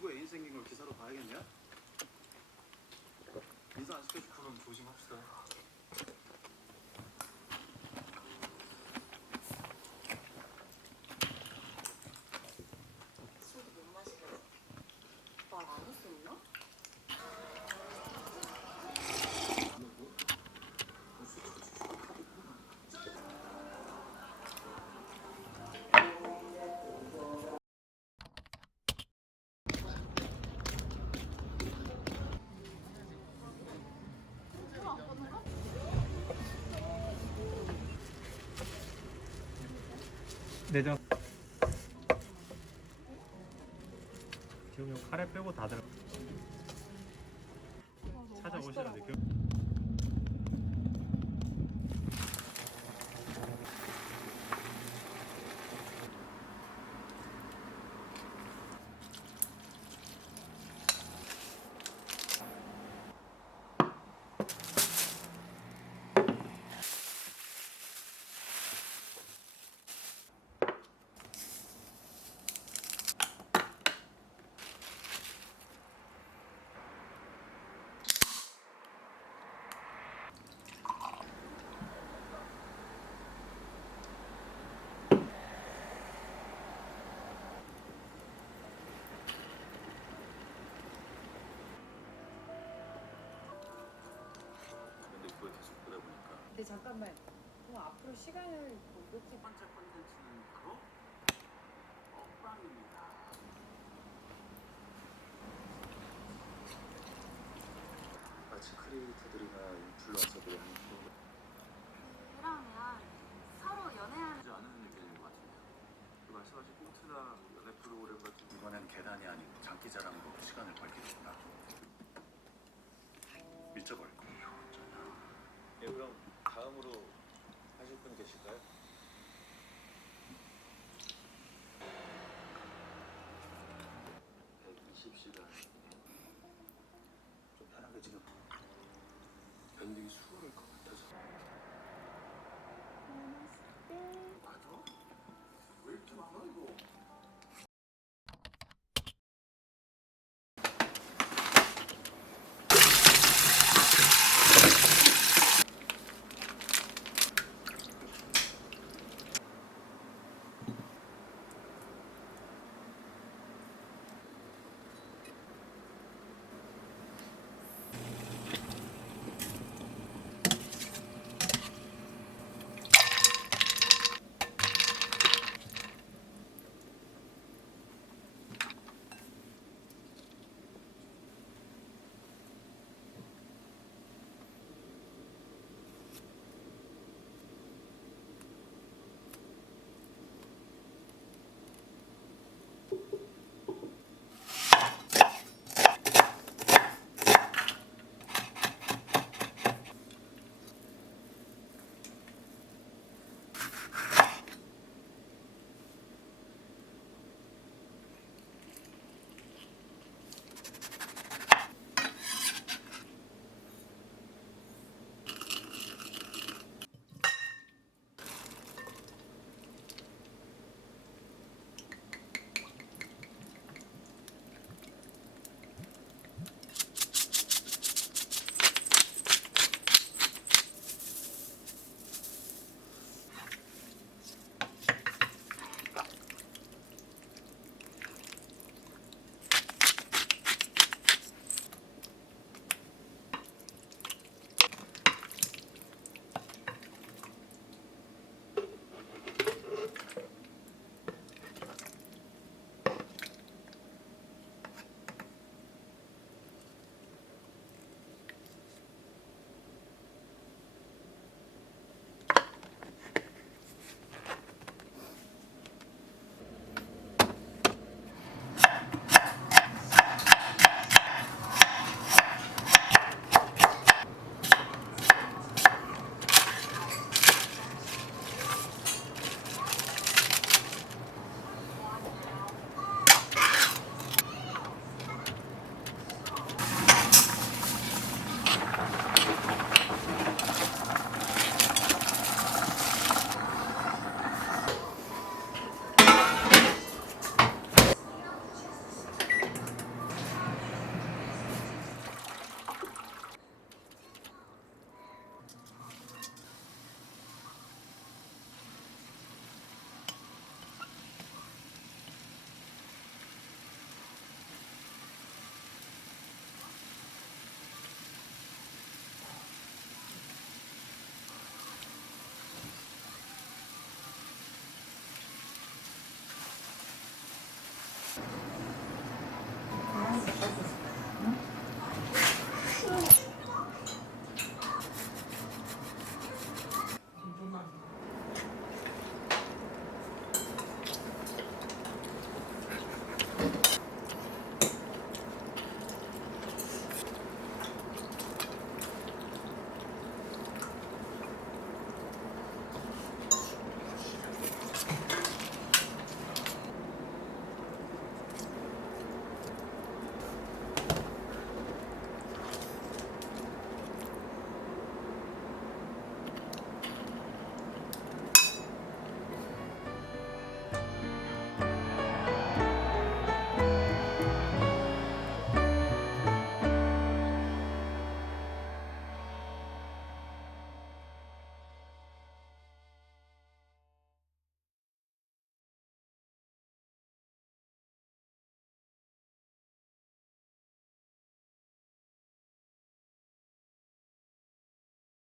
친구 애인 생긴 걸 기사로 봐야겠냐? 인사 안 시켜줘. 그럼 조심합시다. 술도 못 마시겠어. 말안 했었나? 내장 지금 요 카레 빼고 다 들어 찾아오시라 돼 근데 그걸 계속 보다 보니까 근데 잠깐만. 그럼 앞으로 시간을 뭐 놓치 첫 번째 콘텐츠는 바로 먹방입니다. 마치 크리에이터들이나 인플루언서들이 하는 프로그램 그러면 서로 연애하는 하지 않은 의견인 것 같은데요. 그 말씀하신 꽁트나 연애 프로그램 같은 이번엔 계단이 아닌 장기자랑으로 시간을 벌겠습니다. 밀접할 거예요. 예, 그럼 다음으로 하실 분 계실까요? 시간 좀 편하게 지금 견디기 수월할 것 같아서 맞아? 왜 이렇게 많아 이거?